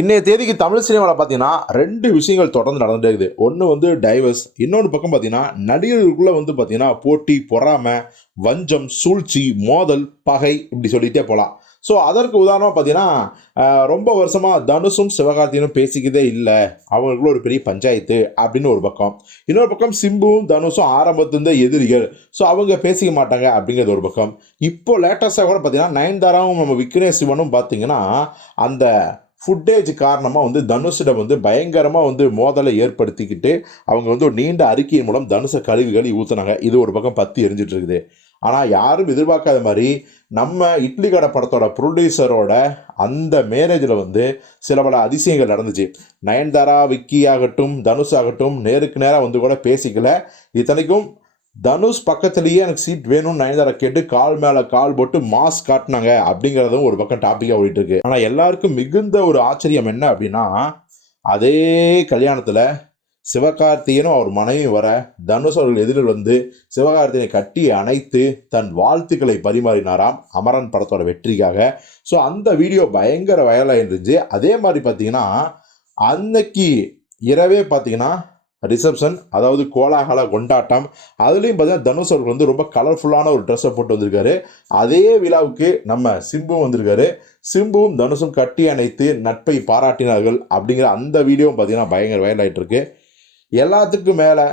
இன்றைய தேதிக்கு தமிழ் சினிமாவில் பார்த்தீங்கன்னா 2 விஷயங்கள் தொடர்ந்து நடந்துகிட்டே இருக்குது. ஒன்று வந்து டைவர்ஸ், இன்னொன்று பக்கம் பார்த்தீங்கன்னா நடிகர்களுக்குள்ளே வந்து பார்த்தீங்கன்னா போட்டி, பொறாமை, வஞ்சம், சூழ்ச்சி, மோதல், பகை இப்படி சொல்லிகிட்டே போகலாம். ஸோ அதற்கு உதாரணமாக பார்த்தீங்கன்னா ரொம்ப வருஷமாக தனுஷும் சிவகார்த்திகேயனும் பேசிக்கதே இல்லை, அவங்களுக்குள்ள ஒரு பெரிய பஞ்சாயத்து அப்படின்னு ஒரு பக்கம். இன்னொரு பக்கம் சிம்புவும் தனுஷும் ஆரம்பத்திலிருந்தே எதிரிகள், ஸோ அவங்க பேசிக்க மாட்டாங்க அப்படிங்கிறது ஒரு பக்கம். இப்போ லேட்டஸ்ட்டாக கூட பார்த்தீங்கன்னா நயன்தாராவும் நம்ம விக்னேஷ் சிவனும் பார்த்தீங்கன்னா அந்த ஃபுட்டேஜ் காரணமாக வந்து தனுஷிடம் வந்து பயங்கரமாக வந்து மோதலை ஏற்படுத்திக்கிட்டு அவங்க வந்து ஒரு நீண்ட அறிக்கையின் மூலம் தனுஷை கழுவி ஊற்றுனாங்க. இது ஒரு பக்கம் பற்றி எரிஞ்சிட்டு இருக்குது. ஆனால் யாரும் எதிர்பார்க்காத மாதிரி நம்ம இட்லி கடை படத்தோட ப்ரொடியூசரோட அந்த மேரேஜில் வந்து சில பல அதிசயங்கள் நடந்துச்சு. நயன்தாரா, விக்கி ஆகட்டும், தனுஷ் ஆகட்டும் நேருக்கு நேராக வந்து கூட பேசிக்கல. இத்தனைக்கும் தனுஷ் பக்கத்துலேயே எனக்கு சீட் வேணும்னு நயன்தாரா கேட்டு கால் மேலே கால் போட்டு மாஸ் காட்டினாங்க அப்படிங்கிறதும் ஒரு பக்கம் டாப்பிக்காக ஓடிட்டு இருக்கு. ஆனால் எல்லாருக்கும் மிகுந்த ஒரு ஆச்சரியம் என்ன அப்படின்னா, அதே கல்யாணத்தில் சிவகார்த்திகேயனும் அவர் மனைவியும் வர தனுஷ் அவர்கள் எதிரில் வந்து சிவகார்த்திகேயனை கட்டி அணைத்து தன் வாழ்த்துக்களை பரிமாறினாராம் அமரன் படத்தோட வெற்றிக்காக. ஸோ அந்த வீடியோ பயங்கர வைரலாக இருந்துச்சு. அதே மாதிரி பார்த்தீங்கன்னா அன்னைக்கு இரவே பார்த்தீங்கன்னா ரிசப்ஷன், அதாவது கோலாகல கொண்டாட்டம். அதுலேயும் பார்த்தீங்கன்னா தனுஷ் அவர்கள் வந்து ரொம்ப கலர்ஃபுல்லான ஒரு ட்ரெஸ்ஸை போட்டு வந்திருக்காரு. அதே விழாவுக்கு நம்ம சிம்புவும் வந்திருக்காரு. சிம்புவும் தனுஷும் கட்டி அணைத்து நட்பை பாராட்டினார்கள் அப்படிங்கிற அந்த வீடியோவும் பார்த்தீங்கன்னா பயங்கர வைரல் ஆகிட்டு இருக்கு. எல்லாத்துக்கும் மேலே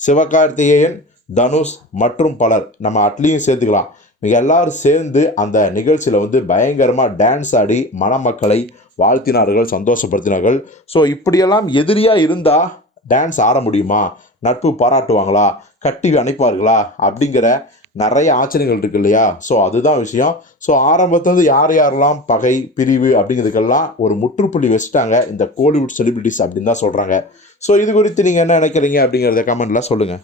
சிவகார்த்திகேயன், தனுஷ் மற்றும் பலர், நம்ம அட்லியும் சேர்த்துக்கலாம், மிக எல்லாரும் சேர்ந்து அந்த நிகழ்ச்சியில் வந்து பயங்கரமாக டான்ஸ் ஆடி மணமக்களை வாழ்த்தினார்கள், சந்தோஷப்படுத்தினார்கள். ஸோ இப்படியெல்லாம் எதிரியாக இருந்தால் டான்ஸ் ஆட முடியுமா, நட்பு பாராட்டுவாங்களா, கட்டி அணைப்பார்களா அப்படிங்கிற நிறைய ஆச்சரியங்கள் இருக்கு இல்லையா. ஸோ அதுதான் விஷயம். ஸோ ஆரம்பத்துலேருந்து யார் யாரெல்லாம் பகை, பிரிவு அப்படிங்கிறதுக்கெல்லாம் ஒரு முற்றுப்புள்ளி வச்சுட்டாங்க இந்த கோலிவுட் செலிபிரிட்டிஸ் அப்படின்னு தான் சொல்கிறாங்க. ஸோ இது குறித்து நீங்கள் என்ன நினைக்கிறீங்க அப்படிங்கிறத கமெண்ட்டில் சொல்லுங்கள்.